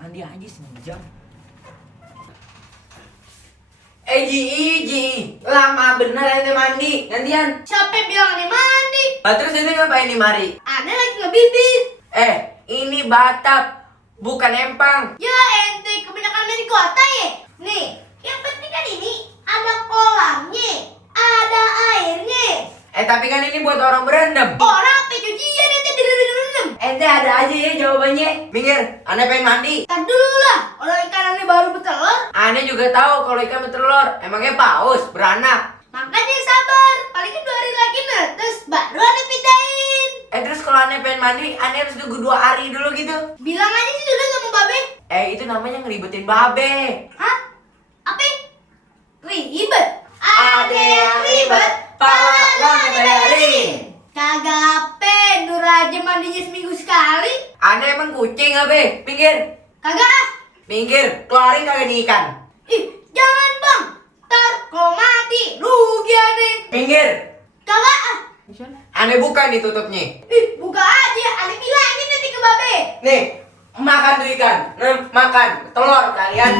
Mandi aja sejam. Ji, lama bener ente mandi. Gantian. Siapa yang bilang ini mandi? Lah terus ente ngapain nih mari? Ada lagi ngebibit. Ini batap, bukan empang. Ya ente kebanyakan main di kota ya. Nih, yang penting kan ini ada kolamnya, ada airnya. Tapi kan ini buat orang berendam. Orang apa cucian ente direndam. Ente ada aja ya jawabannya. Minggir, aneh pengen mandi. Tar dulu lah, orang ikanannya baru bertelur. Aneh juga tahu kalau ikan bertelur. Emangnya paus, beranak. Makanya sabar, paling 2 hari lagi netes, baru ada pindahin. Terus kalau aneh pengen mandi, aneh harus tunggu 2 hari dulu gitu. Bilang aja sih dulu sama babe. Itu namanya ngeribetin babe. Hah? Apa? Ribet? Ada yang ribet, pala nggak bayarin. Kagak pe, Nur aja mandinya seminggu sekali. Aneh emang kucing apa? Minggir, Kagak ah. minggir, keluarin kagak nih ikan. Ih, jangan bang. Ntar kalau mati, rugi aneh. Minggir, Kagak ah. aneh buka nih tutupnya. Ih, buka aja. Aneh bilangin nanti ke babe. Nih, makan tuh ikan. Makan telur kalian.